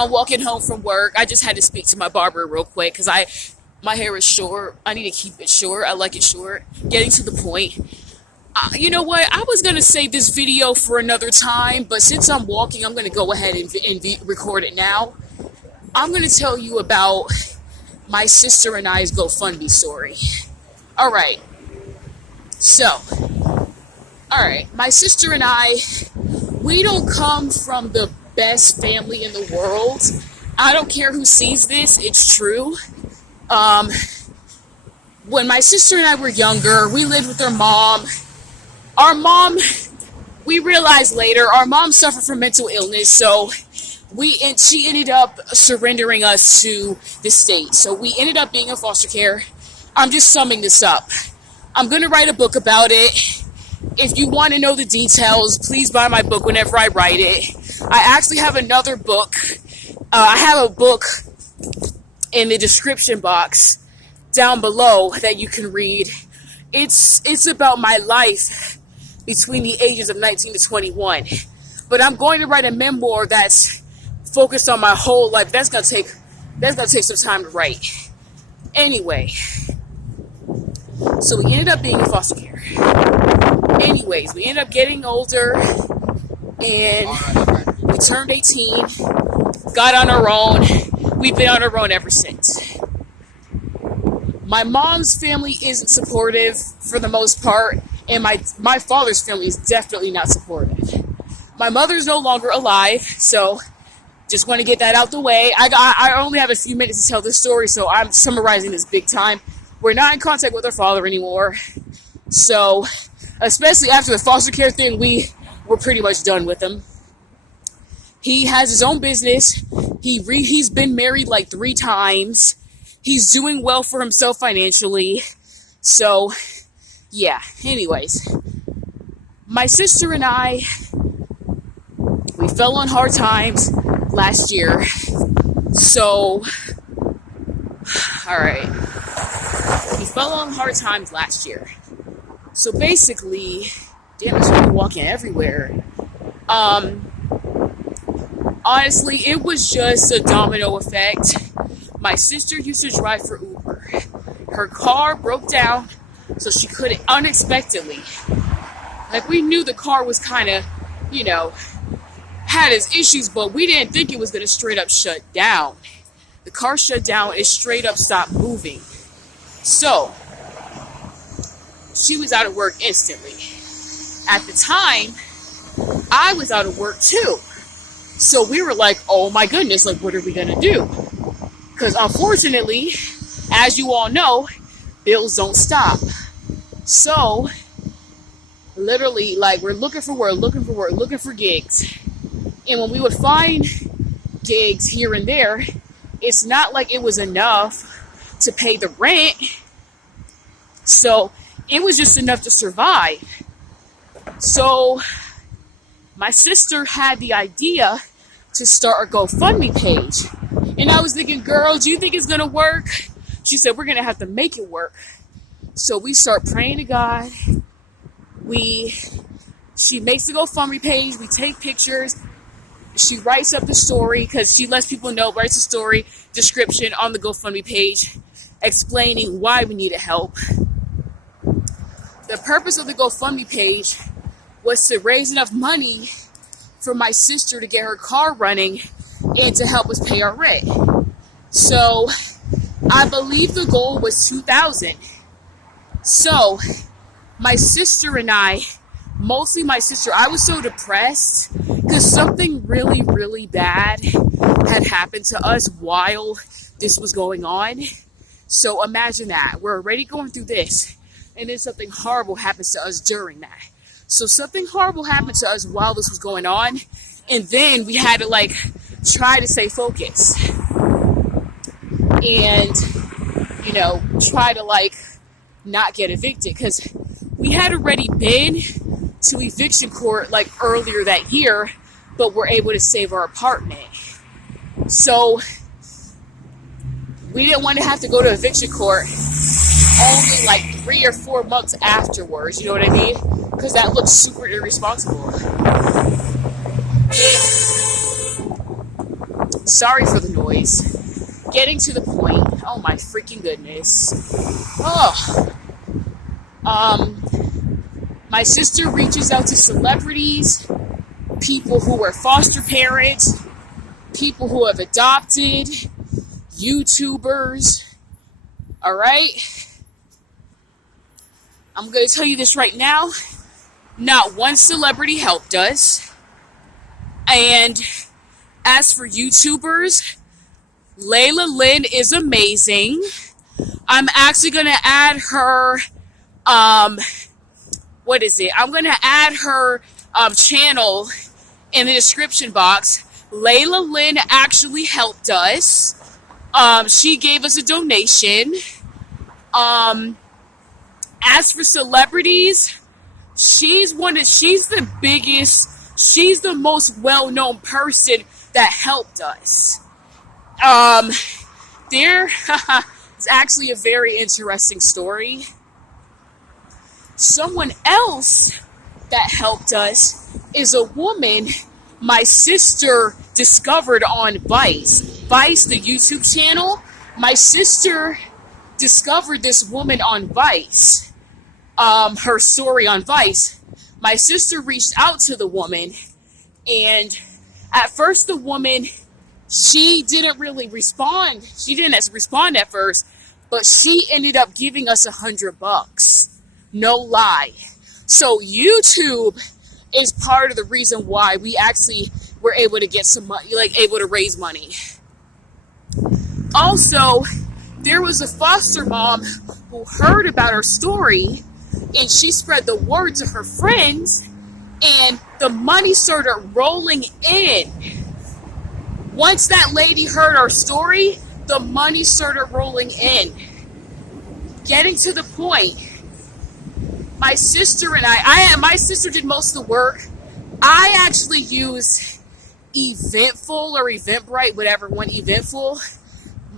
I'm walking home from work. I just had to speak to my barber real quick because my hair is short. I need to keep it short. I like it short. Getting to the point. You know what? I was going to save this video for another time, but since I'm walking, I'm going to go ahead and record it now. I'm going to tell you about my sister and I's GoFundMe story. All right. My sister and I, we don't come from the best family in the world. I don't care who sees this, it's true. When my sister and I were younger, we lived with our mom. Our mom, we realized later, our mom suffered from mental illness, so she ended up surrendering us to the state. So we ended up being in foster care. I'm just summing this up. I'm going to write a book about it. If you want to know the details, please buy my book whenever I write it. I actually have another book. I have a book in the description box down below that you can read. It's about my life between the ages of 19 to 21. But I'm going to write a memoir that's focused on my whole life. That's gonna take some time to write. Anyway, so we ended up being in foster care. Anyways, we ended up getting older and we turned 18, got on our own. We've been on our own ever since. My mom's family isn't supportive for the most part, and my father's family is definitely not supportive. My mother's no longer alive, so just want to get that out the way. I only have a few minutes to tell this story, so I'm summarizing this big time. We're not in contact with our father anymore, so especially after the foster care thing, we're pretty much done with him. He has his own business. He's been married like 3 times. He's doing well for himself financially. So, yeah. Anyways, my sister and I, we fell on hard times last year. So, alright. We fell on hard times last year. So basically, damn, it's really walking everywhere. Honestly, it was just a domino effect. My sister used to drive for Uber. Her car broke down, so she couldn't, unexpectedly. Like, we knew the car was kind of, had its issues, but we didn't think it was going to straight up shut down. The car shut down, it straight up stopped moving. So, she was out of work instantly. At the time, I was out of work too. So we were like, oh my goodness, like, what are we gonna do? Because unfortunately, as you all know, bills don't stop. So, literally, like, we're looking for work, looking for gigs. And when we would find gigs here and there, it's not like it was enough to pay the rent. So, it was just enough to survive. So, my sister had the idea to start a GoFundMe page. And I was thinking, girl, do you think it's going to work? She said, we're going to have to make it work. So we start praying to God. She makes the GoFundMe page. We take pictures. She writes up the story because she lets people know, writes a story description on the GoFundMe page explaining why we needed help. The purpose of the GoFundMe page was to raise enough money for my sister to get her car running and to help us pay our rent. So, I believe the goal was $2,000. So, my sister and I, mostly my sister, I was so depressed because something really, really bad had happened to us while this was going on. So, imagine that. We're already going through this, and then something horrible happens to us during that. So something horrible happened to us while this was going on, and then we had to try to stay focused and try to not get evicted, because we had already been to eviction court earlier that year, but we're able to save our apartment. So we didn't want to have to go to eviction court only 3 or 4 months afterwards, you know what I mean? Because that looks super irresponsible. Sorry for the noise. Getting to the point. Oh my freaking goodness. Oh. My sister reaches out to celebrities, people who are foster parents, people who have adopted, YouTubers. All right? I'm going to tell you this right now. Not one celebrity helped us. And as for YouTubers, Layla Lynn is amazing. I'm actually going to add her, I'm going to add her channel in the description box. Layla Lynn actually helped us. She gave us a donation. As for celebrities, she's the most well-known person that helped us. It's actually a very interesting story. Someone else that helped us is a woman my sister discovered on Vice. Vice, the YouTube channel. My sister discovered this woman on Vice. Her story on Vice. My sister reached out to the woman, and at first the woman, she didn't really respond. She didn't respond at first, but she ended up giving us $100. No lie. So YouTube is part of the reason why we actually were able to get some money, able to raise money. Also, there was a foster mom who heard about our story, and she spread the word to her friends, and the money started rolling in. Once that lady heard our story, the money started rolling in. Getting to the point, my sister and my sister did most of the work. I actually use Eventful or Eventbrite, whatever one, Eventful,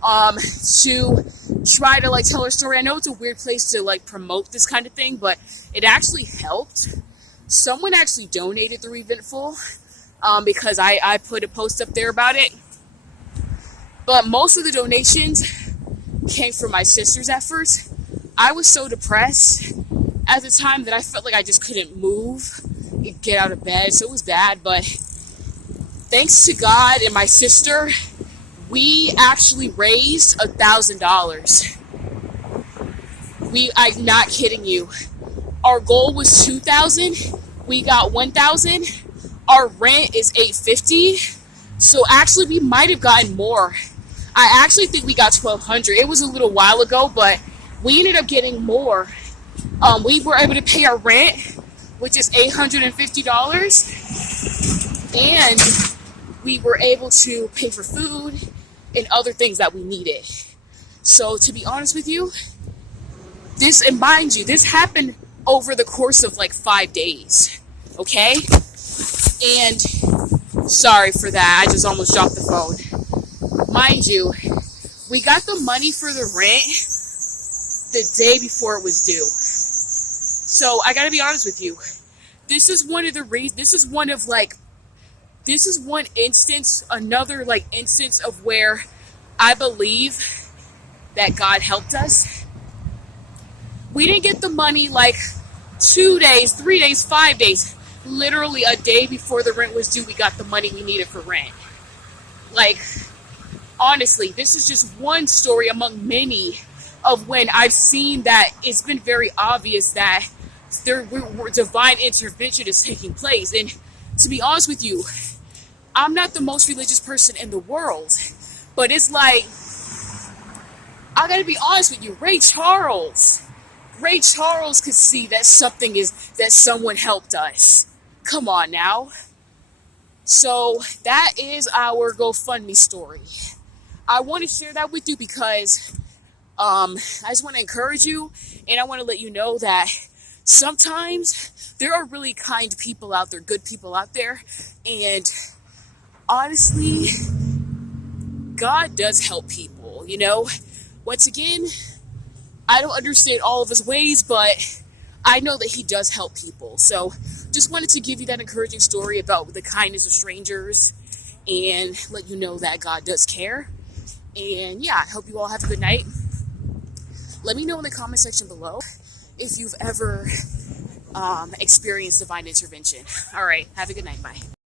to try to tell her story. I know it's a weird place to promote this kind of thing, but it actually helped. Someone actually donated through Eventful, because I put a post up there about it. But most of the donations came from my sister's efforts. I was so depressed at the time that I felt like I just couldn't move and get out of bed. So it was bad, but thanks to God and my sister, we actually raised $1,000. I'm not kidding you. Our goal was $2,000. We got $1,000. Our rent is $850. So actually, we might have gotten more. I actually think we got $1,200. It was a little while ago, but we ended up getting more. We were able to pay our rent, which is $850, and we were able to pay for food and other things that we needed. So to be honest with you, and mind you, this happened over the course of 5 days, okay? And sorry for that, I just almost dropped the phone. Mind you, we got the money for the rent the day before it was due. So I gotta be honest with you. This is one of the reasons. This is one instance, another instance of where I believe that God helped us. We didn't get the money 2 days, 3 days, 5 days. Literally a day before the rent was due, we got the money we needed for rent. Honestly, this is just one story among many of when I've seen that it's been very obvious that divine intervention is taking place. And to be honest with you, I'm not the most religious person in the world, but it's I gotta be honest with you, Ray Charles could see that someone helped us. Come on now. So that is our GoFundMe story. I want to share that with you because I just want to encourage you, and I want to let you know that sometimes there are really kind people out there, good people out there, and honestly, God does help people, Once again, I don't understand all of his ways, but I know that he does help people. So just wanted to give you that encouraging story about the kindness of strangers and let you know that God does care. And yeah, I hope you all have a good night. Let me know in the comment section below if you've ever experienced divine intervention. All right, have a good night. Bye.